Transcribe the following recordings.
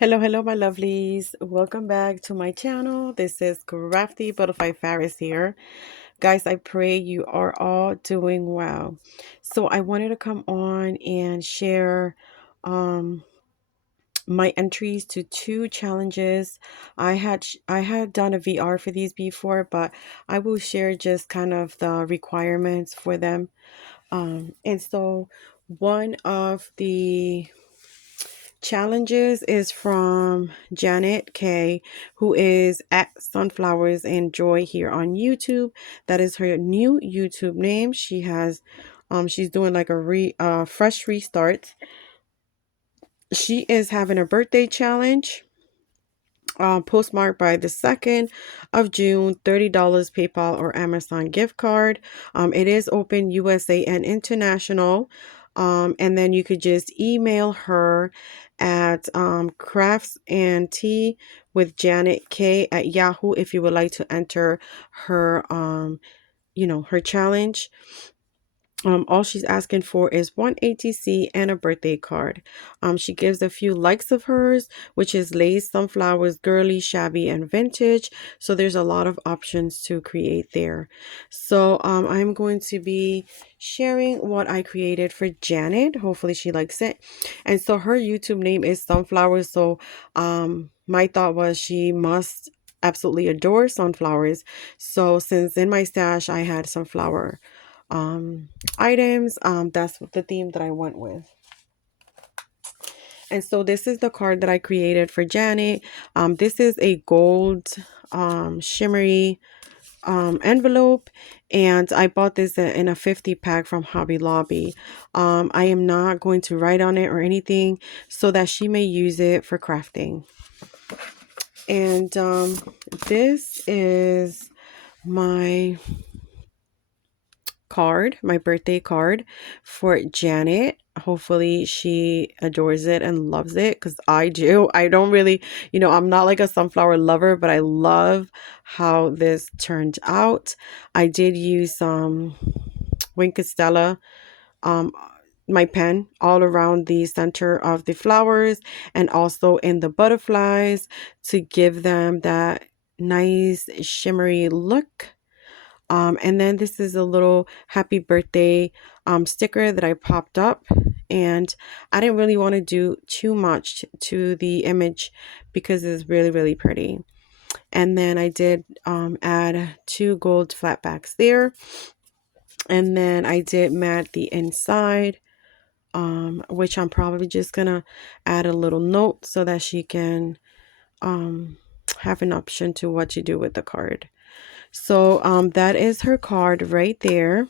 Hello, my lovelies. Welcome back to my channel. This is Crafty Butterfly Faris here. Guys, I pray you are all doing well. So I wanted to come on and share um, my entries to two challenges. I had done a VR for these before, but I will share just kind of the requirements for them. And so one of the challenges is from Janet K, who is at Sunflowers and Joy here on YouTube. That is her new YouTube name. She's doing like a fresh restart. She is having a birthday challenge. Postmarked by the 2nd of June, $30 PayPal or Amazon gift card. It is open USA and international. And then you could just email her at crafts and tea with Janet K at Yahoo if you would like to enter her her challenge. All she's asking for is one ATC and a birthday card. She gives a few likes of hers, which is lace, sunflowers, girly, shabby, and vintage. So there's a lot of options to create there. So I'm going to be sharing what I created for Janet. Hopefully she likes it. And so her YouTube name is Sunflowers. So my thought was she must absolutely adore sunflowers. So since in my stash I had sunflower items, that's the theme that I went with. And so this is the card that I created for Janet. This is a gold shimmery envelope, and I bought this in a 50 pack from Hobby Lobby. I am not going to write on it or anything so that she may use it for crafting. And this is my card, my birthday card for Janet. Hopefully she adores it and loves it, because I do. I don't really, I'm not like a sunflower lover, but I love how this turned out. I did use some Wink Stella, um my pen all around the center of the flowers and also in the butterflies to give them that nice shimmery look. And then this is a little happy birthday sticker that I popped up, and I didn't really want to do too much to the image because it's really, really pretty. And then I did add two gold flatbacks there, and then I did mat the inside, which I'm probably just gonna add a little note so that she can have an option to what to do with the card. So that is her card right there.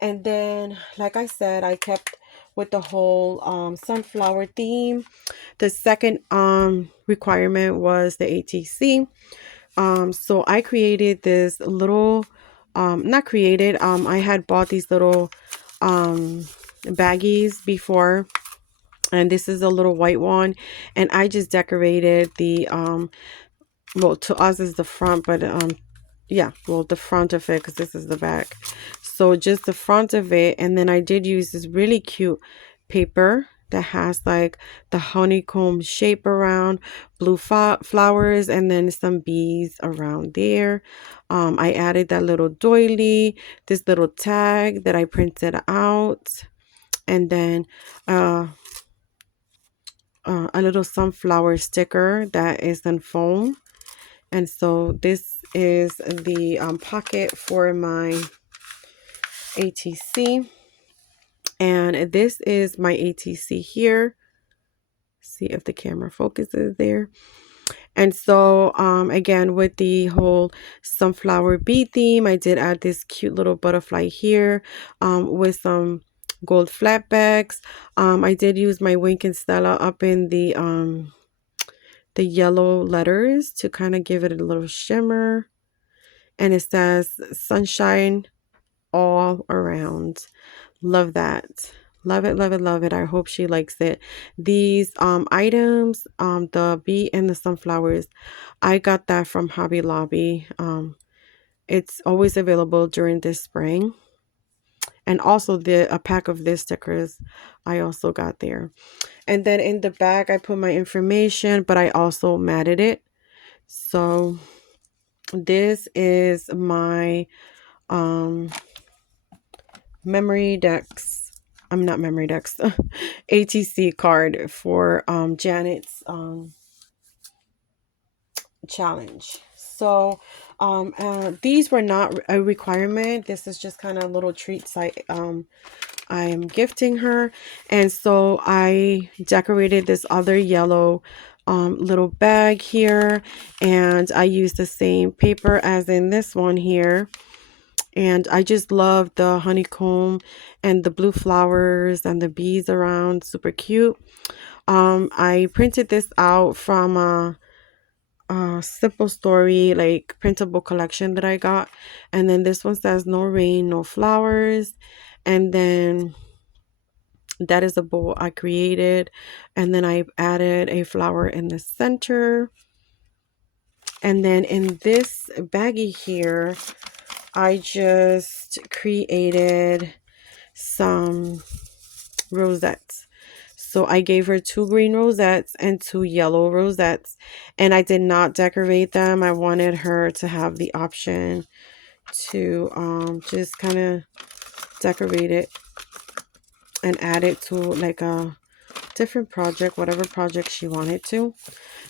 And then, like I said, I kept with the whole sunflower theme. The second requirement was the ATC. So I created this little, not created, I had bought these little baggies before. And this is a little white one. And I just decorated the, well, to us is the front, but yeah, well, the front of it, because this is the back. So just the front of it. And then I did use this really cute paper that has like the honeycomb shape around, blue flowers, and then some bees around there. I added that little doily, this little tag that I printed out, and then a little sunflower sticker that is in foam. And so this is the pocket for my ATC. And this is my ATC here. See if the camera focuses there. And so again, with the whole sunflower bee theme, I did add this cute little butterfly here with some gold flatbacks. I did use my Wink and Stella up in the yellow letters to kind of give it a little shimmer. And it says sunshine all around. Love that. Love it, love it, love it. I hope she likes it. These items, the bee and the sunflowers, I got that from Hobby Lobby. It's always available during this spring. And also a pack of this stickers I also got there. And then in the back I put my information, but I also matted it. So this is my memory decks. I'm not memory decks. ATC card for Janet's challenge. So these were not a requirement. This is just kind of little treats I am gifting her. And so I decorated this other yellow little bag here, and I used the same paper as in this one here. And I just love the honeycomb and the blue flowers and the bees around. Super cute. I printed this out from a Simple Story like printable collection that I got. And then this one says no rain, no flowers. And then that is a bowl I created. And then I added a flower in the center. And then in this baggie here, I just created some rosettes. So I gave her 2 green rosettes and 2 yellow rosettes, and I did not decorate them. I wanted her to have the option to just kind of decorate it and add it to like a different project, whatever project she wanted to.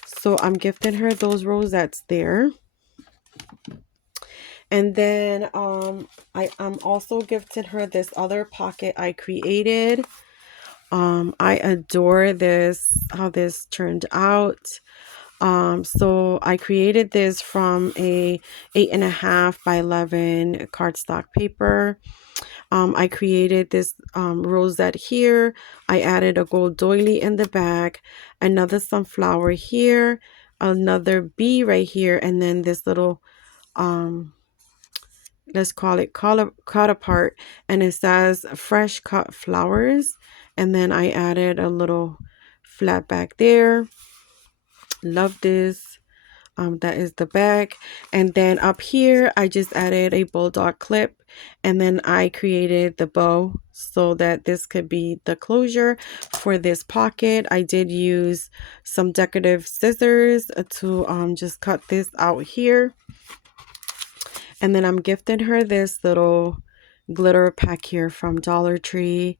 So I'm gifting her those rosettes there. And then I'm also gifting her this other pocket I created. I adore this, how this turned out. So I created this from a 8.5 by 11 cardstock paper. I created this rosette here. I added a gold doily in the back, another sunflower here, another bee right here, and then this little let's call it cut apart, and it says fresh cut flowers. And then I added a little flat back there. Love this. That is the back. And then up here I just added a bulldog clip, and then I created the bow so that this could be the closure for this pocket. I did use some decorative scissors to just cut this out here. And then I'm gifting her this little glitter pack here from Dollar Tree.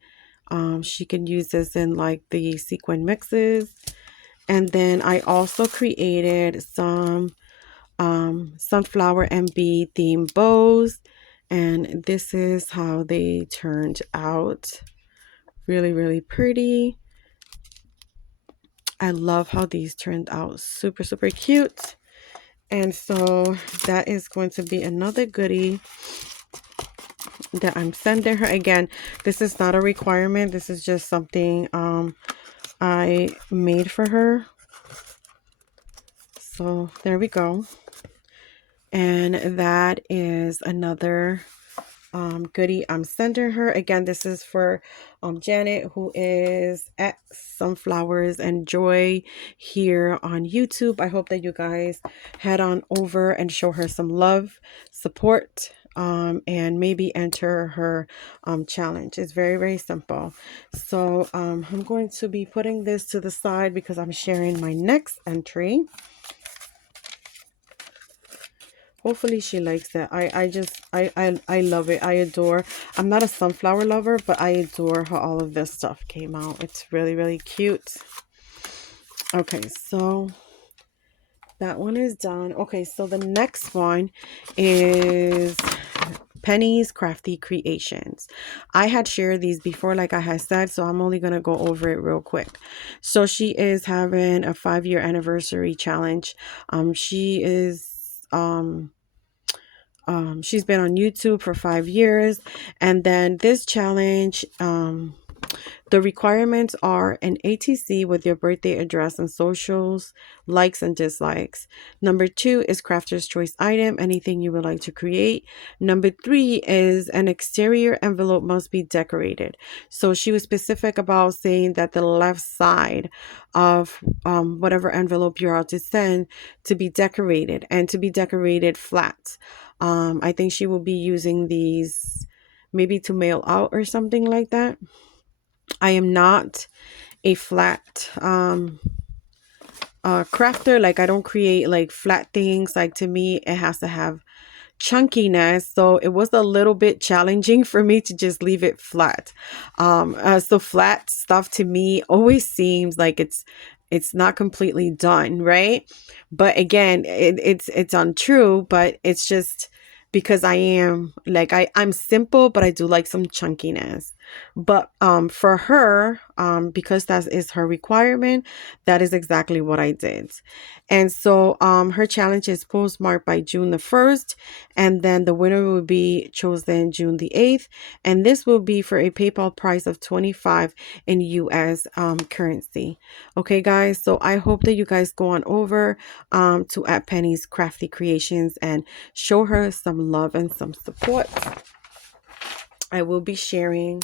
She can use this in like the sequin mixes. And then I also created some sunflower and bee themed bows. And this is how they turned out. Really, really pretty. I love how these turned out. Super, super cute. And so that is going to be another goodie that I'm sending her. Again, this is not a requirement. This is just something I made for her. So there we go. And that is another goodie I'm sending her. Again, this is for Janet, who is at Sunflowers and Joy here on YouTube. I hope that you guys head on over and show her some love, support, and maybe enter her challenge. It's very, very simple. So I'm going to be putting this to the side because I'm sharing my next entry. Hopefully she likes it. I love it. I adore. I'm not a sunflower lover, but I adore how all of this stuff came out. It's really, really cute. Okay, so that one is done. Okay, so the next one is Penny's Crafty Creations. I had shared these before, like I had said, so I'm only going to go over it real quick. So she is having a 5-year anniversary challenge. She is she's been on YouTube for 5 years, and then this challenge, the requirements are an ATC with your birthday address and socials, likes and dislikes. Number 2 is crafter's choice item, anything you would like to create. Number 3 is an exterior envelope must be decorated. So she was specific about saying that the left side of whatever envelope you're out to send to be decorated, and to be decorated flat. I think she will be using these maybe to mail out or something like that. I am not a flat crafter. Like, I don't create like flat things. Like, to me, it has to have chunkiness, so it was a little bit challenging for me to just leave it flat. So flat stuff to me always seems like it's not completely done, right? But again, it's untrue, but it's just because I am like, I'm simple, but I do like some chunkiness. But for her, because that is her requirement, that is exactly what I did. And so her challenge is postmarked by June the 1st, and then the winner will be chosen June the 8th, and this will be for a PayPal price of 25 in US currency. Okay, guys, so I hope that you guys go on over to at Penny's Crafty Creations and show her some love and some support. I will be sharing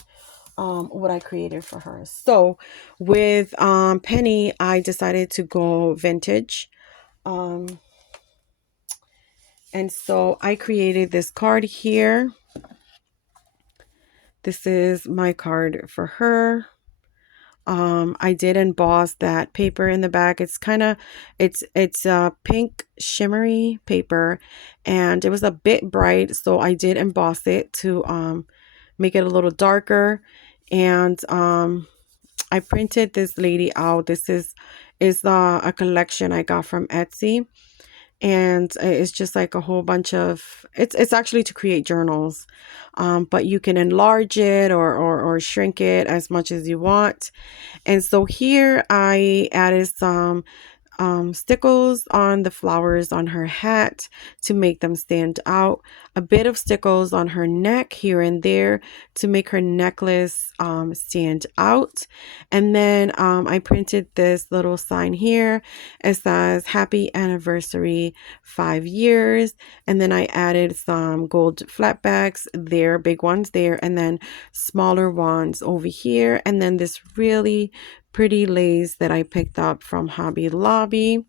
what I created for her. So with Penny, I decided to go vintage. And so I created this card here. This is my card for her. I did emboss that paper in the back. It's kind of, it's a pink shimmery paper, and it was a bit bright, so I did emboss it to make it a little darker. And I printed this lady out. This is a collection I got from Etsy. And it's just like a whole bunch of, it's actually to create journals, but you can enlarge it or shrink it as much as you want. And so here I added some stickles on the flowers on her hat to make them stand out, a bit of stickles on her neck here and there to make her necklace stand out. And then I printed this little sign here. It says happy anniversary 5 years, and then I added some gold flat bags there, big ones there, and then smaller ones over here, and then this really pretty lace that I picked up from Hobby Lobby.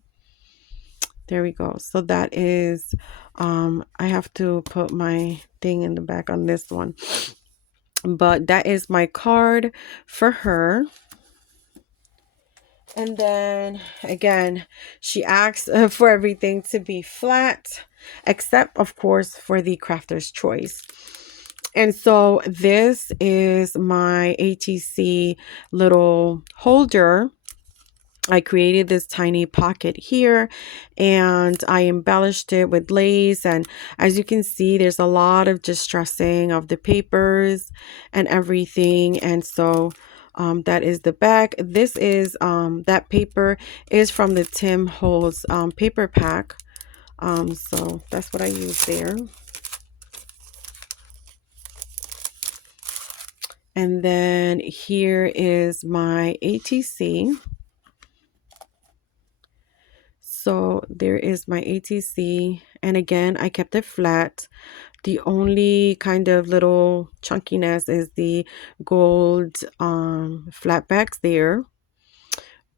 There we go. So that is, I have to put my thing in the back on this one. But that is my card for her. And then again, she asks for everything to be flat, except of course for the crafter's choice. And so this is my ATC little holder. I created this tiny pocket here, and I embellished it with lace. And as you can see, there's a lot of distressing of the papers and everything. And so that is the back. This is that paper is from the Tim Holtz paper pack. So that's what I use there. And then here is my ATC. So there is my ATC, and again, I kept it flat. The only kind of little chunkiness is the gold flatbacks there.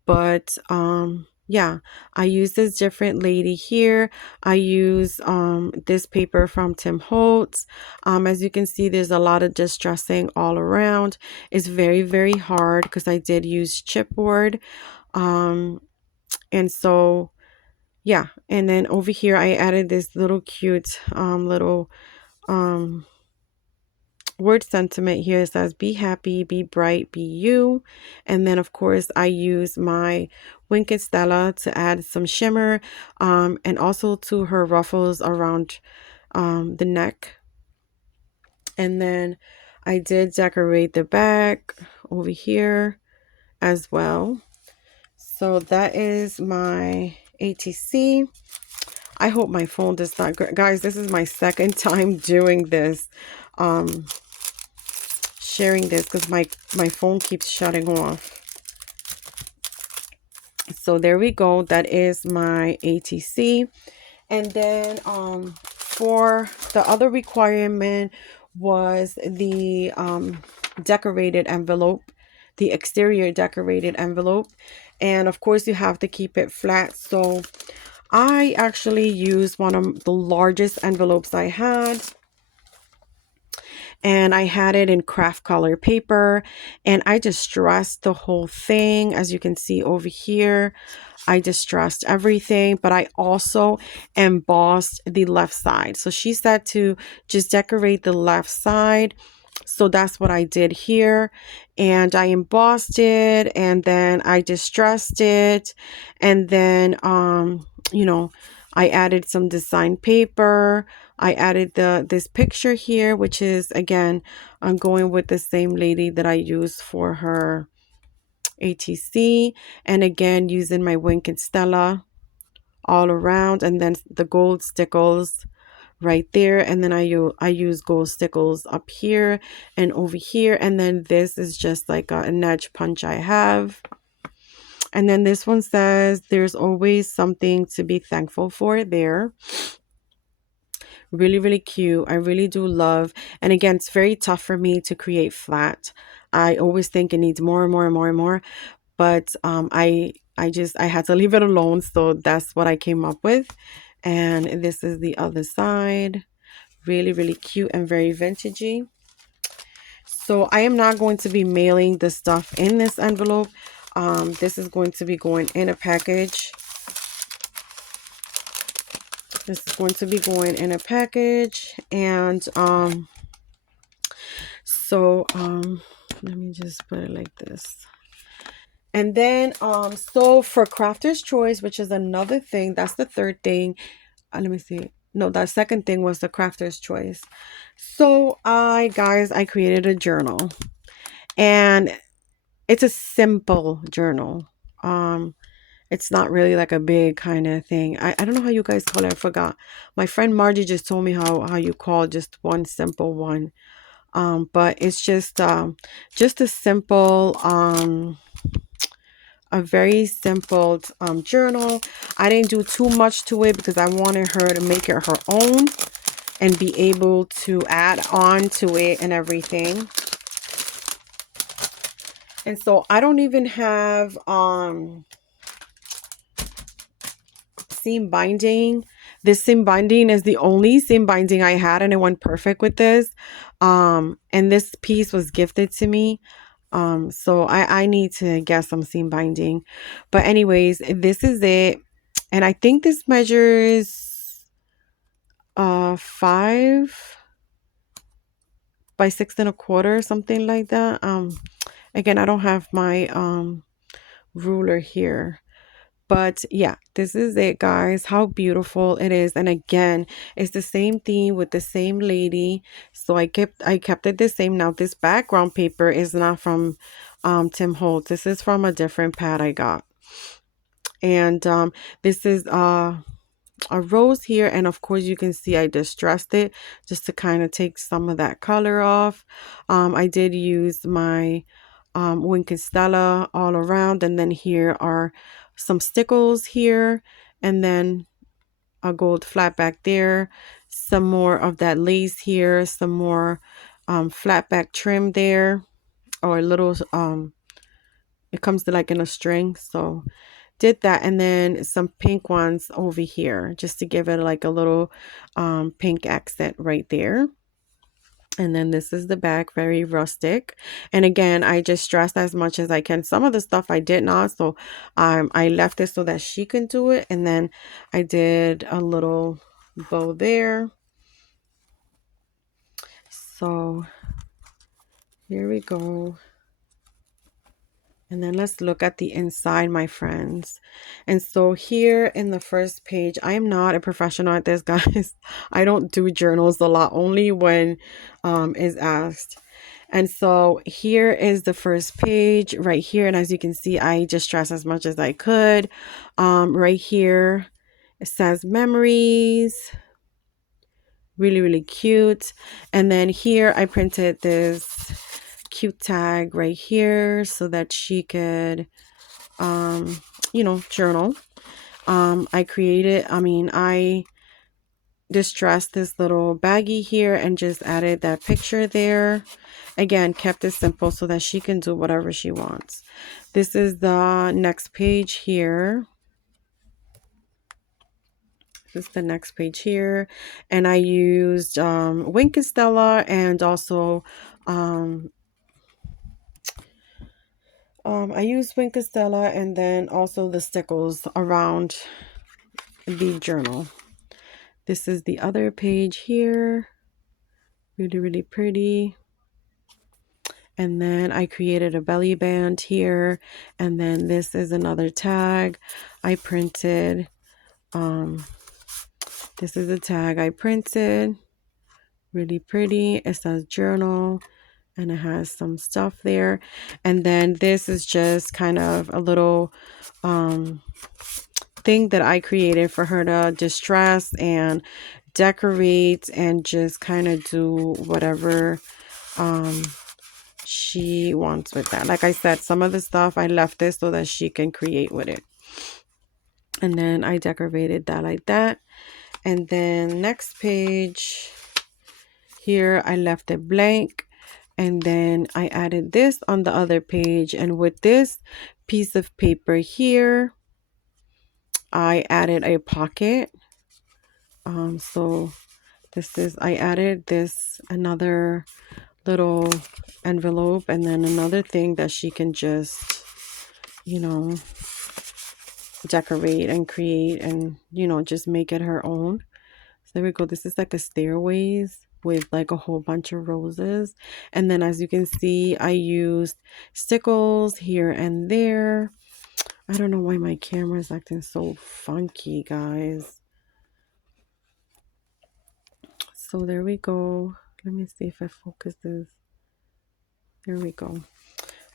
But yeah, I use this different lady here. I use this paper from Tim Holtz. As you can see, there's a lot of distressing all around. It's very, very hard because I did use chipboard. And so yeah, and then over here I added this little cute little word sentiment here. It says be happy, be bright, be you. And then of course I use my Wink and Stella to add some shimmer and also to her ruffles around the neck. And then I did decorate the back over here as well. So that is my ATC. I hope my phone does not, guys, this is my second time doing this, sharing this, because my phone keeps shutting off. So there we go. That is my ATC. And then for the other requirement was the decorated envelope, the exterior decorated envelope. And of course you have to keep it flat. So I actually used one of the largest envelopes I had. and I had it in craft color paper, and I distressed the whole thing. As you can see over here, I distressed everything, but I also embossed the left side. So she said to just decorate the left side. So that's what I did here. And I embossed it, and then I distressed it. And then, I added some design paper. I added this picture here, which is, again, I'm going with the same lady that I used for her ATC, and again using my Wink and Stella all around, and then the gold stickles right there, and then I use gold stickles up here and over here, and then this is just like an edge punch I have. And then this one says there's always something to be thankful for there. Really, really cute. I really do love, and again, it's very tough for me to create flat. I always think it needs more and more and more and more, but I had to leave it alone, so that's what I came up with. And this is the other side. Really, really cute and very vintagey. So I am not going to be mailing the stuff in this envelope. This is going to be going in a package. This is going to be going in a package, and let me just put it like this. And then, so for Crafter's Choice, which is another thing, that's the third thing. Let me see. No, that second thing was the Crafter's Choice. So guys, I created a journal, and it's a simple journal. It's not really like a big kind of thing. I don't know how you guys call it. I forgot. My friend Margie just told me how you call just one simple one. But it's just a simple, a very simple journal. I didn't do too much to it because I wanted her to make it her own and be able to add on to it and everything. And so I don't even have seam binding. This seam binding is the only seam binding I had, and it went perfect with this. And this piece was gifted to me. So I need to get some seam binding. But anyways, this is it. And I think this measures 5 by 6 1/4, something like that. Again, I don't have my ruler here. But yeah, this is it, guys. How beautiful it is. And again, it's the same theme with the same lady. So I kept it the same. Now this background paper is not from Tim Holtz. This is from a different pad I got. And this is a rose here, and of course you can see I distressed it just to kind of take some of that color off. I did use my Wink and Stella all around, and then here are some stickles here, and then a gold flat back there, some more of that lace here, some more flat back trim there, or a little it comes to like in a string, so did that, and then some pink ones over here just to give it like a little pink accent right there. And then this is the back, very rustic. And again, I just stressed as much as I can. Some of the stuff I did not, so I left it so that she can do it. And then I did a little bow there. So here we go. And then let's look at the inside, my friends. And so here in the first page, I am not a professional at this, guys. I don't do journals a lot, only when is asked. And so here is the first page right here. And as you can see, I just stressed as much as I could. Right here, it says memories. Really, really cute. And then here I printed this cute tag right here so that she could journal. I distressed this little baggie here and just added that picture there. Again, kept it simple so that she can do whatever she wants. This is the next page here. This is the next page here. And I used Wink Stella and also I used Wink Stella and then also the stickles around the journal. This is the other page here. Really, really pretty. And then I created a belly band here. And then this is another tag I printed. This is a tag I printed. Really pretty. It says journal and it has some stuff there. And then this is just kind of a little thing that I created for her to distress and decorate and just kind of do whatever she wants with that. Like I said, some of the stuff I left this so that she can create with it. And then I decorated that like that. And then next page here, I left it blank. And then I added this on the other page. And with this piece of paper here, I added a pocket. So this is, I added this, another little envelope, and then another thing that she can just, you know, decorate and create and, you know, just make it her own. So there we go. This is like a stairways with like a whole bunch of roses. And then as you can see, I used stickles here and there. I don't know why my camera is acting so funky, guys. So there we go. Let me see if it focuses. There we go.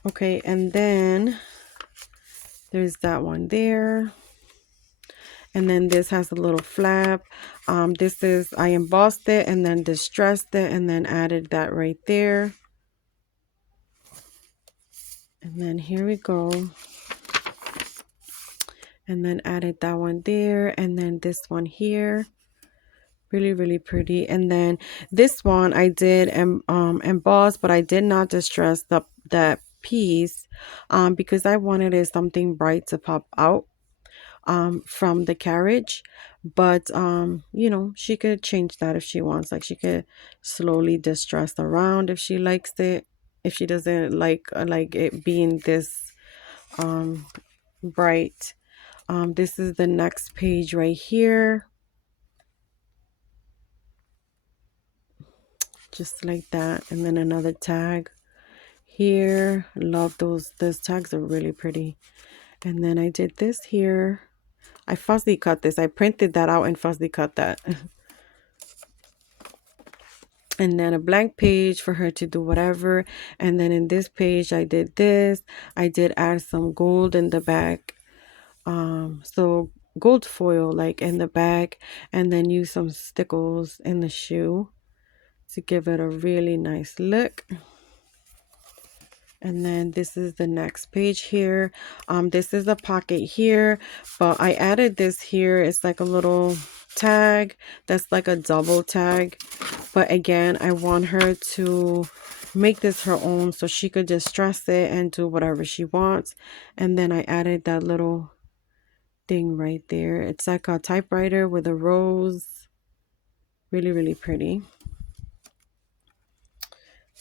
Okay, and then there's that one there. And then this has a little flap. This is, I embossed it and then distressed it and then added that right there. And then here we go. And then added that one there. And then this one here. Really, really pretty. And then this one I did emboss, but I did not distress that piece because I wanted it something bright to pop out from the carriage. But you know, she could change that if she wants. Like she could slowly distress around if she likes it. If she doesn't like it being this bright. This is the next page right here. Just like that. And then another tag here. Love those tags are really pretty. And then I did this here. I fussy cut this. I printed that out and fussy cut that. And then a blank page for her to do whatever. And then in this page I did this. I did add some gold in the back. So gold foil like in the back, and then use some stickles in the shoe to give it a really nice look. And then this is the next page here. This is a pocket here, but I added this here. It's like a little tag that's like a double tag. But again, I want her to make this her own so she could distress it and do whatever she wants. And then I added that little thing right there. It's like a typewriter with a rose. Really, really pretty.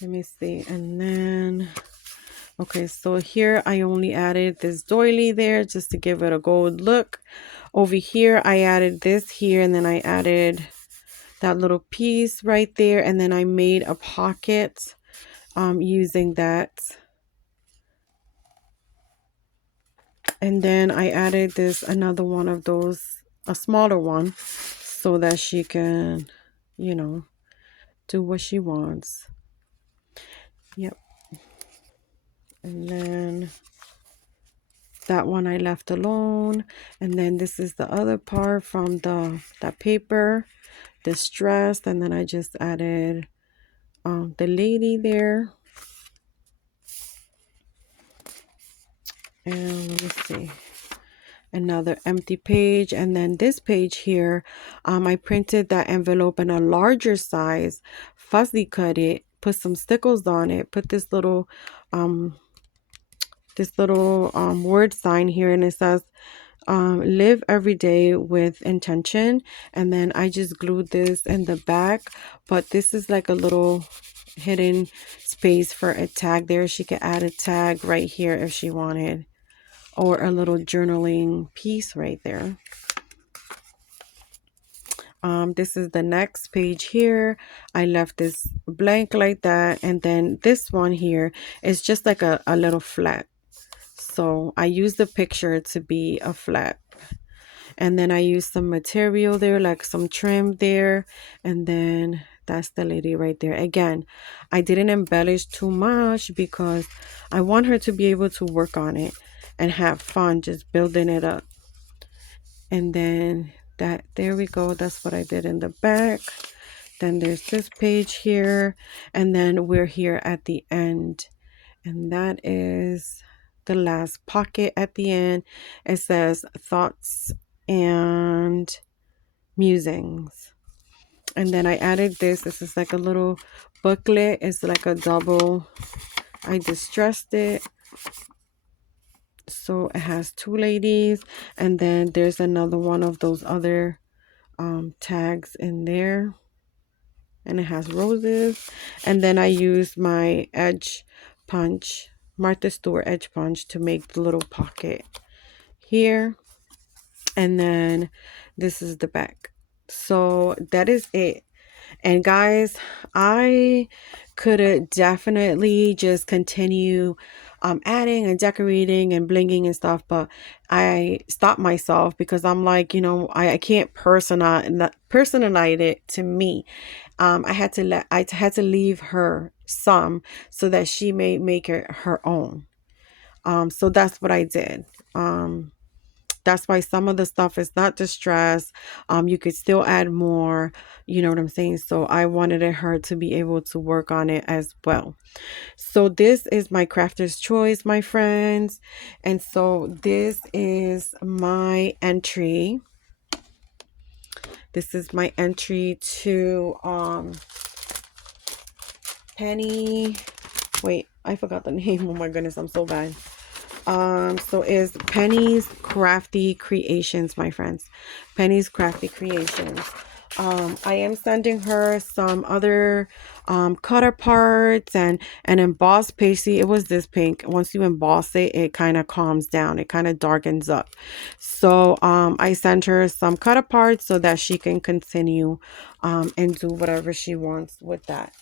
Let me see. And then okay, so here I only added this doily there just to give it a gold look. Over here I added this here, and then I added that little piece right there, and then I made a pocket using that. And then I added this, another one of those, a smaller one, so that she can, you know, do what she wants. Yep. And then that one I left alone. And then this is the other part from that paper, distressed. And then I just added the lady there. And let me see, another empty page. And then this page here, I printed that envelope in a larger size, fussy cut it, put some stickles on it, put this little word sign here, and it says live every day with intention. And then I just glued this in the back, but this is like a little hidden space for a tag there. She could add a tag right here if she wanted, or a little journaling piece right there. This is the next page here. I left this blank like that, and then this one here is just like a little flap. So I use the picture to be a flap. And then I use some material there, like some trim there. And then that's the lady right there. Again, I didn't embellish too much because I want her to be able to work on it and have fun just building it up. And then that, there we go. That's what I did in the back. Then there's this page here. And then we're here at the end. And that is the last pocket at the end. It says thoughts and musings. And then I added this. This is like a little booklet. It's like a double. I distressed it. So it has two ladies. And then there's another one of those other tags in there. And it has roses. And then I used my edge punch, Martha Stewart edge punch, to make the little pocket here. And then this is the back. So that is it. And guys, I could definitely just continue adding and decorating and blinging and stuff, but I stopped myself because I'm like, you know, I can't personalize it to me. I had to leave her some so that she may make it her own. So that's what I did. That's why some of the stuff is not distressed. You could still add more, you know what I'm saying? So I wanted her to be able to work on it as well. So this is my crafter's choice, my friends. And so this is my entry. This is my entry to Penny. Wait, I forgot the name. Oh my goodness, I'm so bad. So is Penny's Crafty Creations, my friends. Penny's Crafty Creations. I am sending her some other cutter parts and an embossed pastry. It was this pink. Once you emboss it, it kind of calms down. It kind of darkens up. So I sent her some cutter parts so that she can continue and do whatever she wants with that.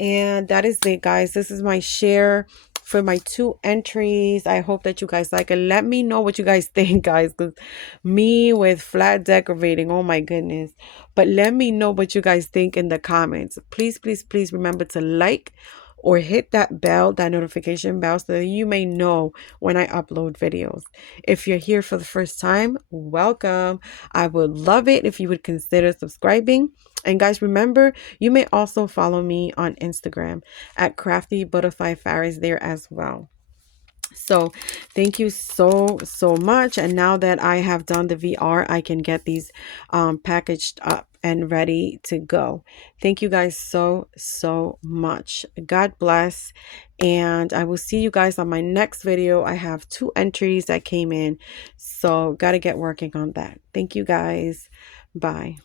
And that is it, guys. This is my share for my two entries. I hope that you guys like it. Let me know what you guys think, guys, because me with flat decorating, oh my goodness. But let me know what you guys think in the comments. Please, please, please remember to like or hit that bell, that notification bell, so that you may know when I upload videos. If you're here for the first time, welcome. I would love it if you would consider subscribing. And guys, remember, you may also follow me on Instagram at Crafty Butterfly Fairies there as well. So thank you so much. And now that I have done the VR, I can get these packaged up and ready to go. Thank you guys so much. God bless, and I will see you guys on my next video. I have two entries that came in, so gotta get working on that. Thank you guys. Bye.